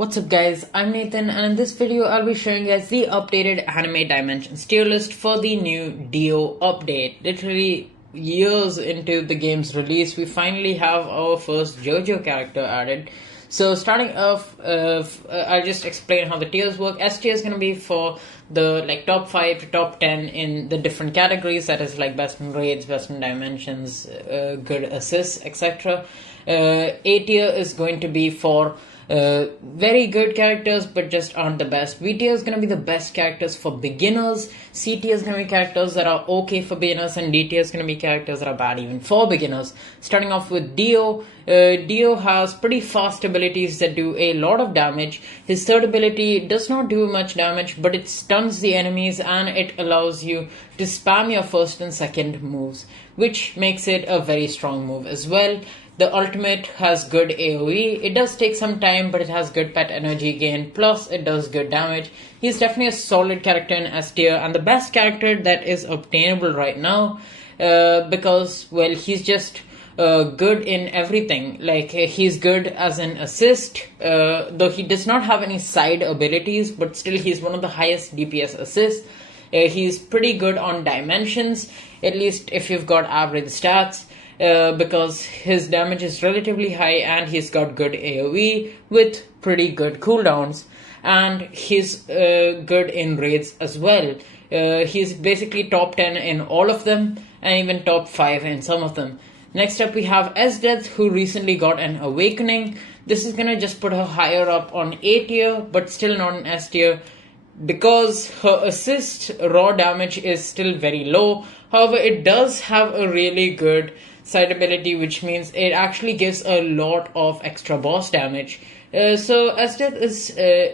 What's up guys, I'm Nathan and in this video I'll be showing you guys the updated anime dimensions tier list for the new Dio update. Literally years into the game's release, we finally have our first JOJO character added. So starting off, I'll just explain how the tiers work. S tier is going to be for the top 5 to top 10 in the different categories, that is like best in raids, best in dimensions, good assists, etc. A tier is going to be for very good characters but just aren't the best. V tier is going to be the best characters for beginners. C tier is going to be characters that are okay for beginners, and D tier is going to be characters that are bad even for beginners. Starting off with Dio. Dio has pretty fast abilities that do a lot of damage. His third ability does not do much damage, but it stuns the enemies and it allows you to spam your first and second moves, which makes it a very strong move as well. The ultimate has good AoE. It does take some time, but it has good pet energy gain, plus it does good damage. He's definitely a solid character in S tier and the best character that is obtainable right now, because, well, he's just good in everything. Like, he's good as an assist, though he does not have any side abilities, but still he's one of the highest DPS assists. He's pretty good on dimensions, at least if you've got average stats. Because his damage is relatively high and he's got good AoE with pretty good cooldowns, and he's good in raids as well. He's basically top 10 in all of them and even top 5 in some of them. Next up we have ESDEATH, who recently got an awakening. This is gonna just put her higher up on A tier but still not in S tier, because her assist raw damage is still very low. However, it does have a really good side ability, which means it actually gives a lot of extra boss damage. So ESDEATH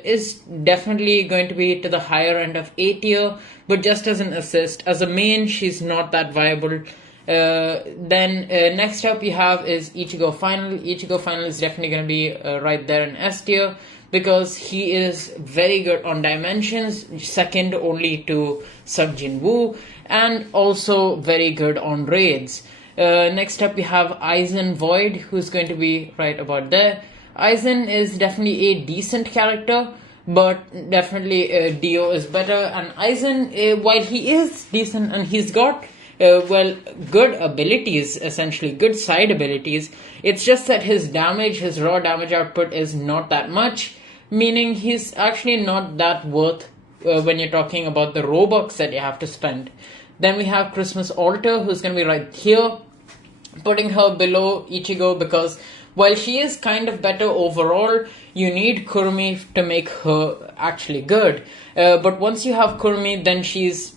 is definitely going to be to the higher end of A tier, but just as an assist. As a main, she's not that viable. Then next up we have is Ichigo Final. Ichigo Final is definitely going to be right there in S tier, because he is very good on dimensions, second only to Sung Jin-woo, and also very good on raids. Next up we have Aizen Void, who's going to be right about there. Aizen is definitely a decent character, but definitely Dio is better. And Aizen, while he is decent and he's got good abilities, essentially good side abilities, it's just that his damage, his raw damage output is not that much, meaning he's actually not that worth when you're talking about the Robux that you have to spend. Then we have Christmas Alter, who's going to be right here, putting her below Ichigo, because while she is kind of better overall, you need Kurumi to make her actually good. But once you have Kurumi, then she's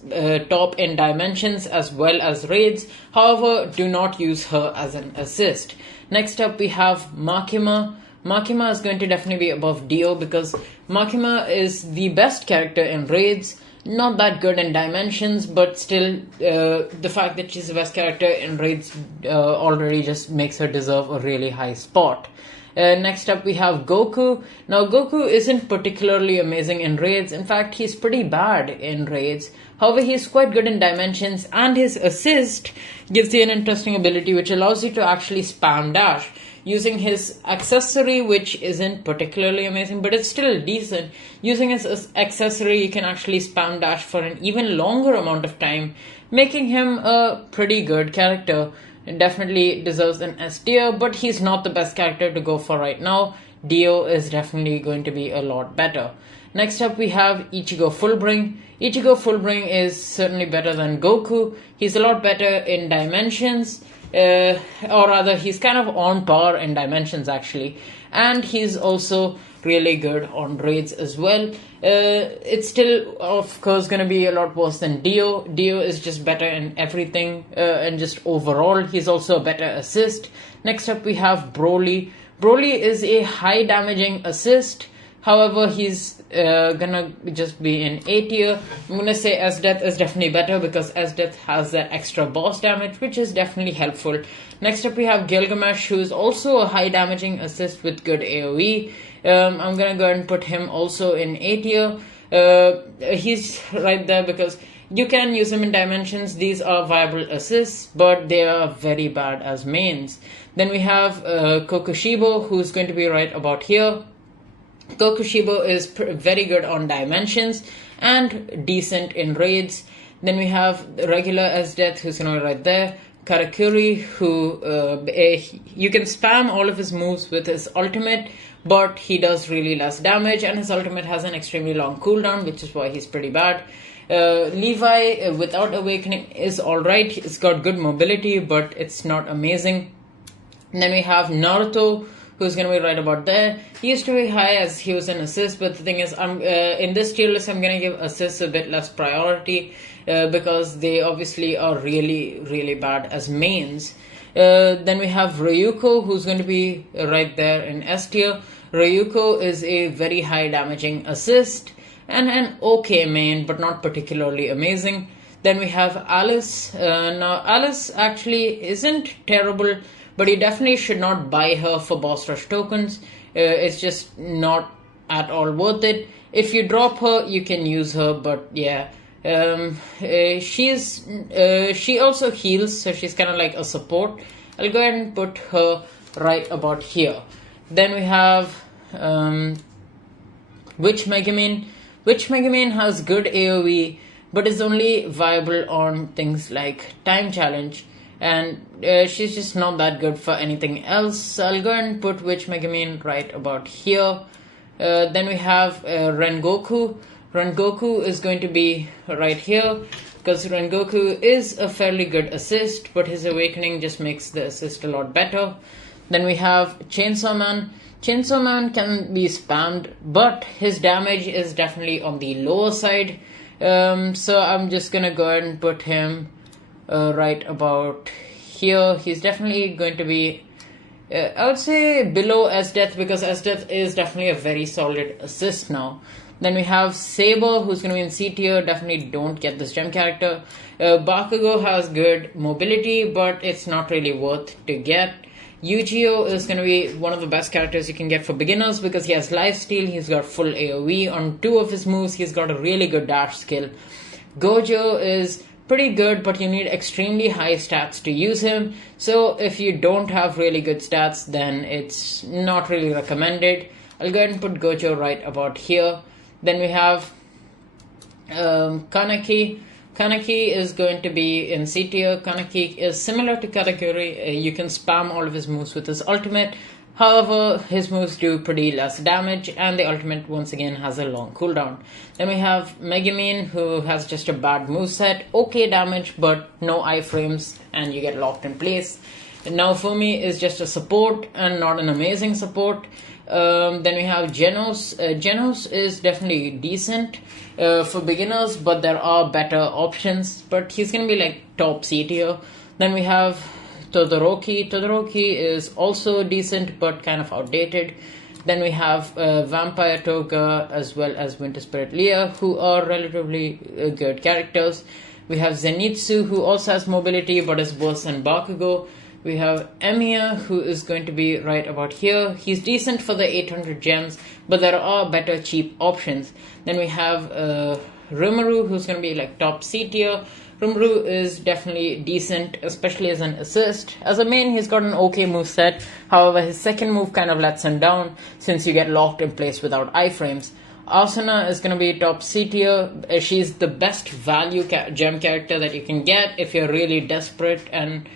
top in dimensions as well as raids. However, do not use her as an assist. Next up we have Makima. Makima is going to definitely be above Dio, because Makima is the best character in raids. Not that good in dimensions, but still the fact that she's the best character in raids already just makes her deserve a really high spot. Next up we have Goku. Now Goku isn't particularly amazing in raids. In fact, he's pretty bad in raids. However, he's quite good in dimensions, and his assist gives you an interesting ability which allows you to actually spam dash. Using his accessory, which isn't particularly amazing, but it's still decent. Using his accessory, you can actually spam dash for an even longer amount of time, making him a pretty good character. It definitely deserves an S tier, but he's not the best character to go for right now. Dio is definitely going to be a lot better. Next up we have Ichigo Fullbring. Ichigo Fullbring is certainly better than Goku. He's a lot better in dimensions. Or rather, he's kind of on par in dimensions actually, and he's also really good on raids as well. It's still, of course, going to be a lot worse than Dio. Dio is just better in everything, and just overall, he's also a better assist. Next up we have Broly. Broly is a high damaging assist. However, he's gonna just be in A tier. I'm gonna say ESDEATH is definitely better, because ESDEATH has that extra boss damage, which is definitely helpful. Next up we have Gilgamesh, who is also a high damaging assist with good AoE. I'm gonna go ahead and put him also in A tier. He's right there because you can use him in dimensions. These are viable assists, but they are very bad as mains. Then we have Kokushibo, who's going to be right about here. Kokushibo is very good on dimensions and decent in raids. Then we have the regular ESDEATH, who's going to be right there. Karakuri, who you can spam all of his moves with his ultimate, but he does really less damage, and his ultimate has an extremely long cooldown, which is why he's pretty bad. Levi, without Awakening, is alright. It's got good mobility, but it's not amazing. And then we have Naruto, who's going to be right about there. He used to be high as he was an assist, but the thing is, in this tier list, I'm going to give assists a bit less priority because they obviously are really, really bad as mains. Then we have Ryuko, who's going to be right there in S tier. Ryuko is a very high damaging assist and an okay main, but not particularly amazing. Then we have Alice. Now, Alice actually isn't terrible, but you definitely should not buy her for boss rush tokens. It's just not at all worth it. If you drop her, you can use her, but yeah. She also heals, so she's kind of like a support. I'll go ahead and put her right about here. Then we have Witch Megumin. Witch Megumin has good AoE, but is only viable on things like Time Challenge, and she's just not that good for anything else. So I'll go ahead and put Witch Megumin right about here. Then we have Rengoku. Rengoku is going to be right here because Rengoku is a fairly good assist, but his Awakening just makes the assist a lot better. Then we have Chainsaw Man. Chainsaw Man can be spammed, but his damage is definitely on the lower side. So I'm just gonna go ahead and put him right about here. He's definitely going to be, I would say, below ESDEATH, because ESDEATH is definitely a very solid assist now. Then we have Saber, who's going to be in C tier. Definitely don't get this gem character. Bakugo has good mobility, but it's not really worth to get. Yu-Gi-Oh is going to be one of the best characters you can get for beginners because he has lifesteal, he's got full AoE. On 2 of his moves, he's got a really good dash skill. Gojo is pretty good, but you need extremely high stats to use him. So if you don't have really good stats, then it's not really recommended. I'll go ahead and put Gojo right about here. Then we have Kaneki. Kaneki is going to be in C tier. Kaneki is similar to Katakuri. You can spam all of his moves with his ultimate. However, his moves do pretty less damage, and the ultimate once again has a long cooldown. Then we have Megumin, who has just a bad moveset. Okay damage, but no iframes, and you get locked in place. And Naofumi is just a support and not an amazing support. Then we have Genos. Genos is definitely decent for beginners, but there are better options. But he's going to be like top C tier. Then we have Todoroki. Todoroki is also decent, but kind of outdated. Then we have Vampire Toga as well as Winter Spirit Leah, who are relatively good characters. We have Zenitsu, who also has mobility, but is worse than Bakugo. We have Emiya, who is going to be right about here. He's decent for the 800 gems, but there are better cheap options. Then we have Rimuru, who's going to be like top C tier. Rimuru is definitely decent, especially as an assist. As a main, he's got an okay moveset. However, his second move kind of lets him down since you get locked in place without iframes. Asuna is going to be top C tier. She's the best value gem character that you can get if you're really desperate and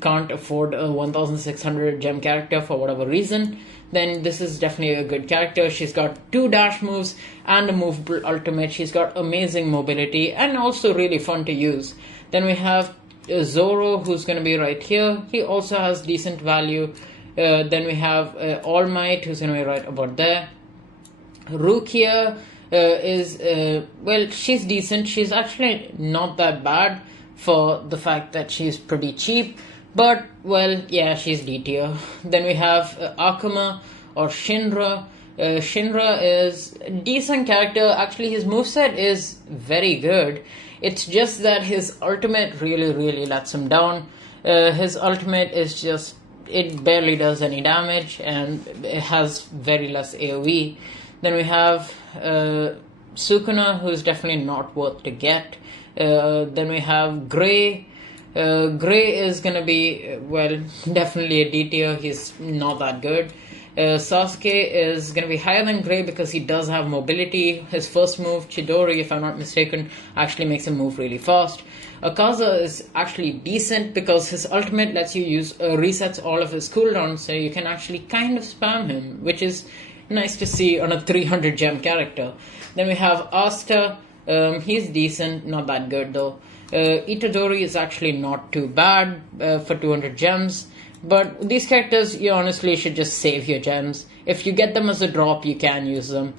can't afford a 1600 gem character for whatever reason. Then this is definitely a good character. She's got 2 dash moves and a movable ultimate. She's got amazing mobility and also really fun to use. Then we have Zoro, who's going to be right here. He also has decent value. Then we have All Might, who's going to be right about there. Rukia is, well, she's decent. She's actually not that bad for the fact that she's pretty cheap. But, well, yeah, she's D tier. Then we have Akuma or Shinra. Shinra is a decent character. Actually, his moveset is very good. It's just that his ultimate really, really lets him down. His ultimate is just, it barely does any damage and it has very less AoE. Then we have Sukuna, who is definitely not worth to get. Then we have Gray. Gray is going to be, well, definitely a D tier. He's not that good. Sasuke is going to be higher than Gray because he does have mobility. His first move, Chidori, if I'm not mistaken, actually makes him move really fast. Akaza is actually decent because his ultimate lets you use resets all of his cooldowns, so you can actually kind of spam him, which is nice to see on a 300 gem character. Then we have Asta. He's decent, not that good though. Itadori is actually not too bad for 200 gems. But these characters, you honestly should just save your gems. If you get them as a drop, you can use them.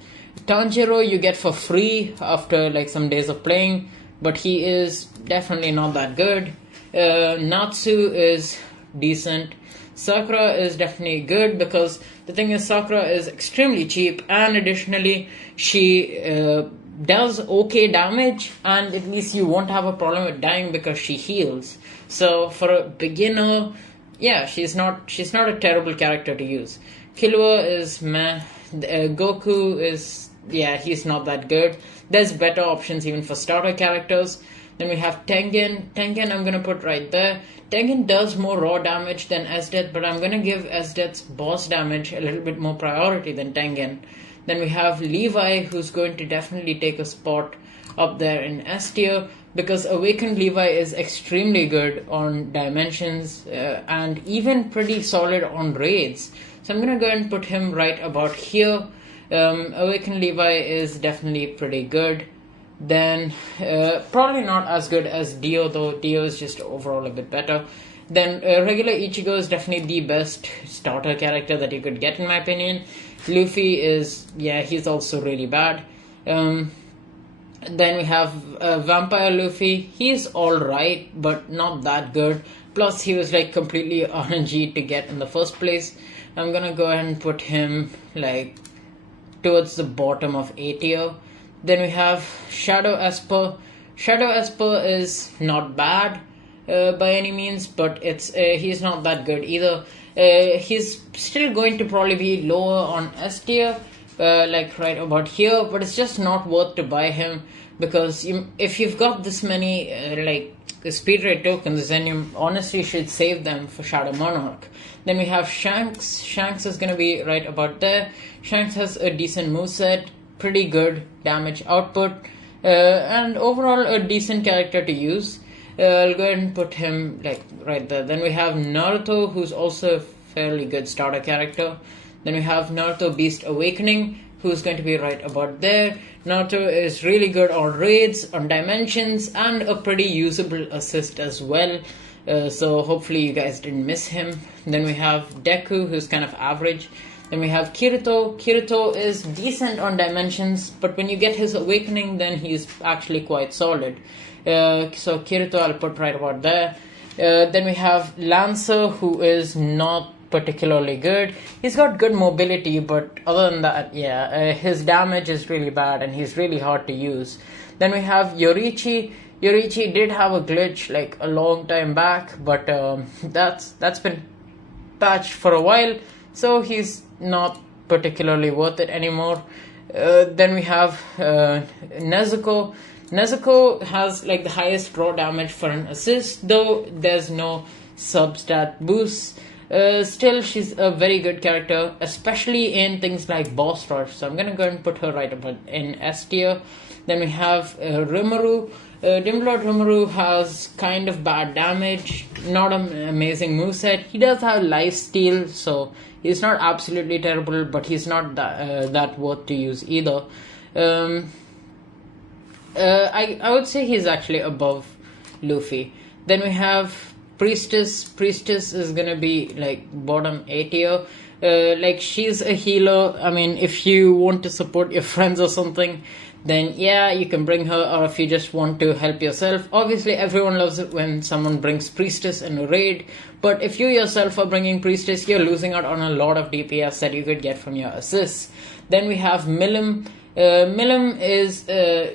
Tanjiro you get for free after like some days of playing, but he is definitely not that good. Natsu is decent. Sakura is definitely good because the thing is Sakura is extremely cheap, and additionally she does okay damage, and at least you won't have a problem with dying because she heals. So for a beginner, yeah, she's not a terrible character to use. Killua is meh. Goku is, yeah, he's not that good. There's better options even for starter characters. Then we have Tengen. Tengen I'm gonna put right there. Tengen does more raw damage than ESDEATH, but I'm gonna give ESDEATH's boss damage a little bit more priority than Tengen. Then we have Levi, who's going to definitely take a spot up there in S tier, because Awakened Levi is extremely good on Dimensions and even pretty solid on raids. So I'm gonna go ahead and put him right about here. Awakened Levi is definitely pretty good. Then probably not as good as Dio though. Dio is just overall a bit better. Then regular Ichigo is definitely the best starter character that you could get in my opinion. Luffy is, yeah, he's also really bad. Then we have Vampire Luffy. He's alright, but not that good. Plus, he was like completely RNG to get in the first place. I'm gonna go ahead and put him like towards the bottom of A tier. Then we have Shadow Esper. Shadow Esper is not bad by any means, but he's not that good either. He's still going to probably be lower on S tier, like right about here, but it's just not worth to buy him because if you've got this many like speed rate tokens, then you honestly should save them for Shadow Monarch. Then we have Shanks. Shanks is going to be right about there. Shanks has a decent moveset, pretty good damage output, and overall a decent character to use. I'll go ahead and put him like right there. Then we have Naruto, who's also a fairly good starter character. Then we have Naruto Beast Awakening, who's going to be right about there. Naruto is really good on raids, on dimensions, and a pretty usable assist as well. So hopefully you guys didn't miss him. Then we have Deku, who's kind of average. Then we have Kirito. Kirito is decent on dimensions, but when you get his awakening, then he's actually quite solid. So Kirito I'll put right about there. Then we have Lancer, who is not particularly good. He's got good mobility, but other than that, yeah, his damage is really bad and he's really hard to use. Then we have Yoriichi. Yoriichi did have a glitch like a long time back, but that's been patched for a while, so he's not particularly worth it anymore. Then we have Nezuko. Nezuko has like the highest raw damage for an assist, though there's no substat boost. Still, she's a very good character, especially in things like boss rush. So I'm gonna go and put her right up in S tier. Then we have Rimuru. Dimlord Rimuru has kind of bad damage, not an amazing moveset. He does have lifesteal, so he's not absolutely terrible, but he's not that worth to use either. I would say he's actually above Luffy. Then we have Priestess. Priestess is gonna be like bottom A tier. Like she's a healer. I mean, if you want to support your friends or something, then yeah, you can bring her, or if you just want to help yourself. Obviously, everyone loves it when someone brings Priestess in a raid, but if you yourself are bringing Priestess, you're losing out on a lot of DPS that you could get from your assists. Then we have Milim. Milim is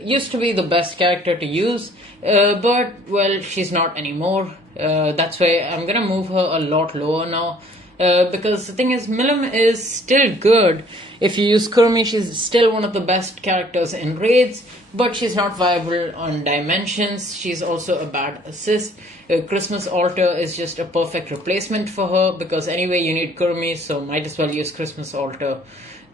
used to be the best character to use, but well, she's not anymore. That's why I'm gonna move her a lot lower now. because the thing is, Milim is still good. If you use Kurumi, she's still one of the best characters in raids, but she's not viable on dimensions. She's also a bad assist. Christmas Altar is just a perfect replacement for her, because anyway you need Kurumi, so might as well use Christmas Altar.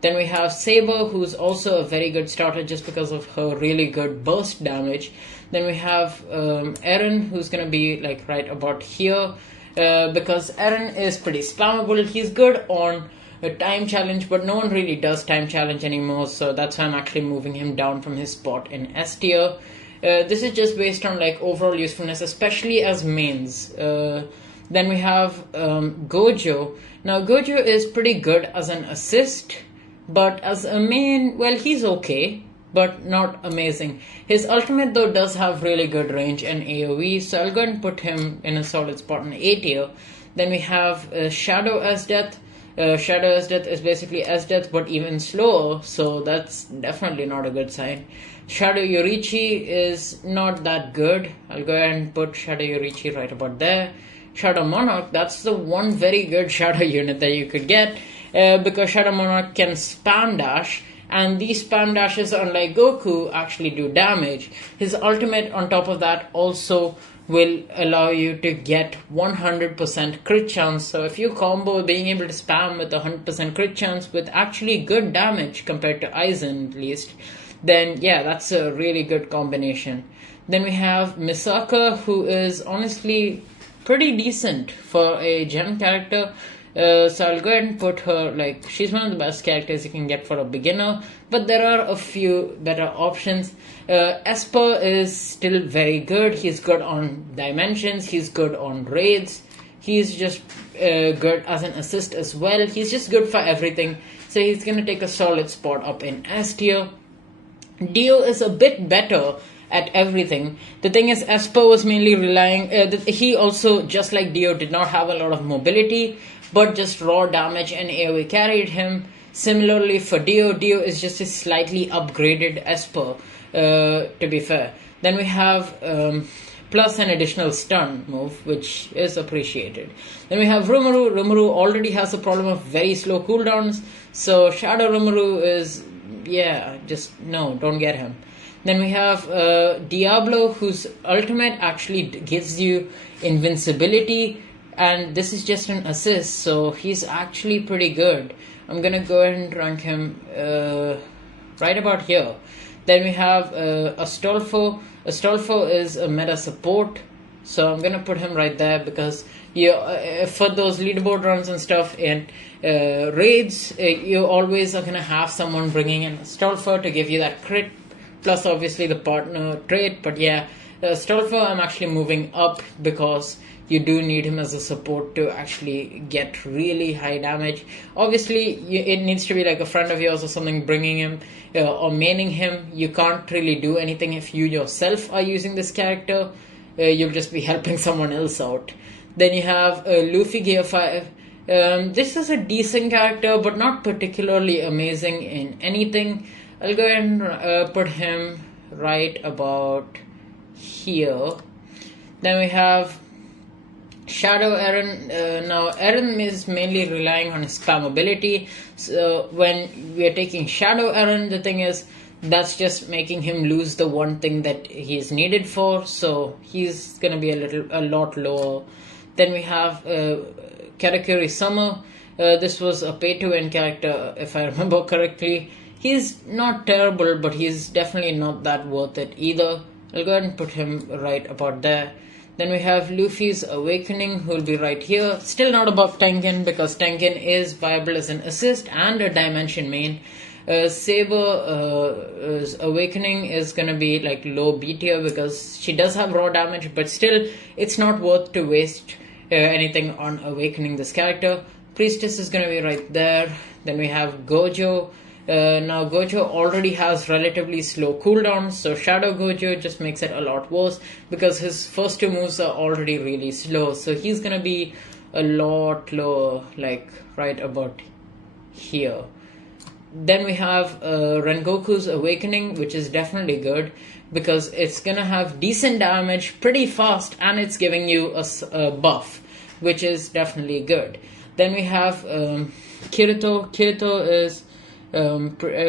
Then we have Saber, who's also a very good starter just because of her really good burst damage. Then we have Eren, who's going to be like right about here, because Eren is pretty spammable. He's good on a time challenge, but no one really does time challenge anymore, so that's why I'm actually moving him down from his spot in S tier. This is just based on like overall usefulness, especially as mains. Then we have Gojo. Now Gojo is pretty good as an assist, but as a main, well, he's okay, but not amazing. His ultimate though does have really good range and AoE, so I'll go ahead and put him in a solid spot in A tier. Then we have Shadow ESDEATH. Shadow ESDEATH is basically ESDEATH but even slower, so that's definitely not a good sign. Shadow Yorichi is not that good. I'll go ahead and put Shadow Yorichi right about there. Shadow Monarch, that's the one very good Shadow unit that you could get, because Shadow Monarch can spam dash, and these spam dashes, unlike Goku, actually do damage. His ultimate on top of that also will allow you to get 100% crit chance. So if you combo being able to spam with 100% crit chance with actually good damage compared to Aizen at least, then yeah, that's a really good combination. Then we have Misaka, who is honestly pretty decent for a gem character. So I'll go ahead and put her, like, she's one of the best characters you can get for a beginner, but there are a few better options. Esper is still very good. He's good on dimensions, he's good on raids, he's just good as an assist as well. He's just good for everything, so he's gonna take a solid spot up in S tier. Dio is a bit better at everything. The thing is, Esper was mainly relying, he also, just like Dio, did not have a lot of mobility, but just raw damage and AoE carried him. Similarly for Dio, Dio is just a slightly upgraded Esper, to be fair. Then we have plus an additional stun move, which is appreciated. Then we have Rimuru. Rimuru already has a problem of very slow cooldowns, so Shadow Rimuru is, yeah, just no, don't get him. Then we have Diablo, whose ultimate actually gives you invincibility, and this is just an assist, so he's actually pretty good. I'm gonna go ahead and rank him right about here. Then we have Astolfo. Astolfo is a meta support, so I'm gonna put him right there because you, for those leaderboard runs and stuff in raids, you always are gonna have someone bringing in Astolfo to give you that crit, plus obviously the partner trait. But yeah, Astolfo I'm actually moving up because you do need him as a support to actually get really high damage. Obviously, it needs to be like a friend of yours or something bringing him or maining him. You can't really do anything if you yourself are using this character. You'll just be helping someone else out. Then you have Luffy Gear 5. This is a decent character, but not particularly amazing in anything. I'll go ahead and put him right about here. Then we have Shadow Eren. Now Eren is mainly relying on his spammability, so when we are taking Shadow Eren, the thing is that's just making him lose the one thing that he's needed for, so he's gonna be a lot lower. Then we have Karakuri Summer. This was a pay-to-win character, if I remember correctly. He's not terrible, but he's definitely not that worth it either. I'll go ahead and put him right about there. Then we have Luffy's Awakening, who will be right here. Still not above Tengen, because Tengen is viable as an assist and a dimension main. Saber's Awakening is going to be like low B tier because she does have raw damage, but still it's not worth to waste anything on Awakening this character. Priestess is going to be right there. Then we have Gojo. Now Gojo already has relatively slow cooldowns, so Shadow Gojo just makes it a lot worse because his first two moves are already really slow, so he's gonna be a lot lower, like right about here. Then we have Rengoku's Awakening, which is definitely good because it's gonna have decent damage pretty fast and it's giving you a buff, which is definitely good. Then we have Kirito. Kirito is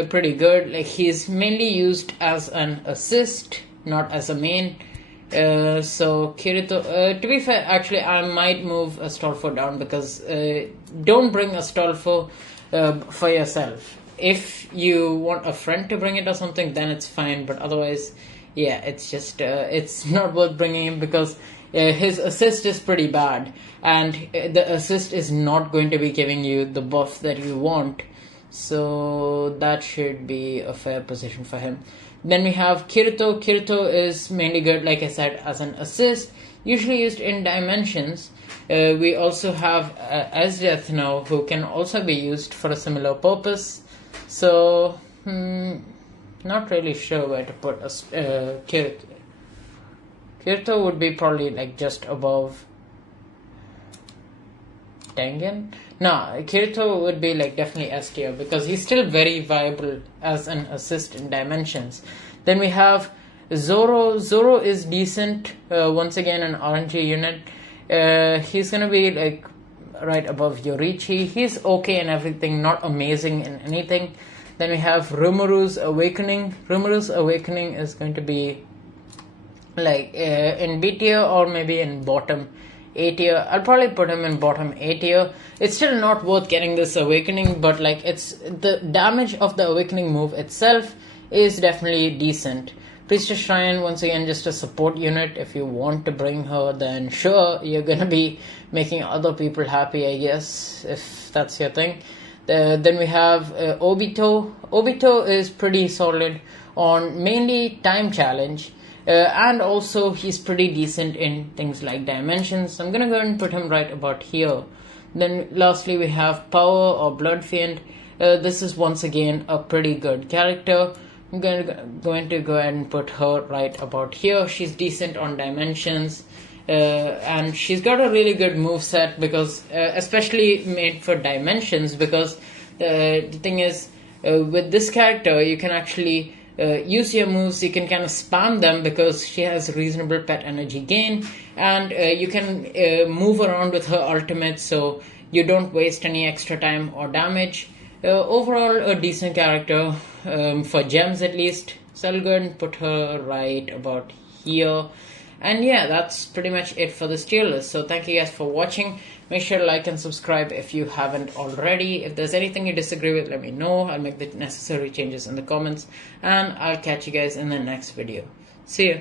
pretty good. Like, he's mainly used as an assist, not as a main. So Kirito, to be fair, actually I might move Astolfo down, because don't bring Astolfo for yourself. If you want a friend to bring it or something, then it's fine, but otherwise, yeah, it's just it's not worth bringing him, because his assist is pretty bad, and the assist is not going to be giving you the buff that you want, so that should be a fair position for him. Then we have Kirito. Kirito is mainly good, like I said, as an assist, usually used in dimensions. We also have ESDEATH now, who can also be used for a similar purpose. So, not really sure where to put Kirito. Kirito would be probably like just above Tengen. No, Kirito would be like definitely S tier, because he's still very viable as an assist in dimensions. Then we have Zoro. Zoro is decent, once again an RNG unit. He's gonna be like right above Yorichi. He's okay in everything, not amazing in anything. Then we have Rumoru's Awakening. Rumoru's Awakening is going to be like in B tier, or maybe in bottom A tier. I'll probably put him in bottom A tier. It's still not worth getting this Awakening, but like, it's the damage of the Awakening move itself is definitely decent. Priestess Shrine, once again, just a support unit. If you want to bring her, then sure, you're gonna be making other people happy, I guess, if that's your thing. Then we have Obito. Obito is pretty solid on mainly time challenge. And also he's pretty decent in things like dimensions. I'm gonna go ahead and put him right about here. Then lastly we have Power or Blood Fiend. This is once again a pretty good character. I'm going to go ahead and put her right about here. She's decent on dimensions. And she's got a really good moveset, because especially made for dimensions, because the thing is, with this character you can actually use your moves, you can kind of spam them, because she has reasonable pet energy gain, and you can move around with her ultimate, so you don't waste any extra time or damage. Overall, a decent character, for gems at least. So I'll go ahead and put her right about here. And yeah, that's pretty much it for this tier list. So thank you guys for watching. Make sure to like and subscribe if you haven't already. If there's anything you disagree with, let me know. I'll make the necessary changes in the comments. And I'll catch you guys in the next video. See ya.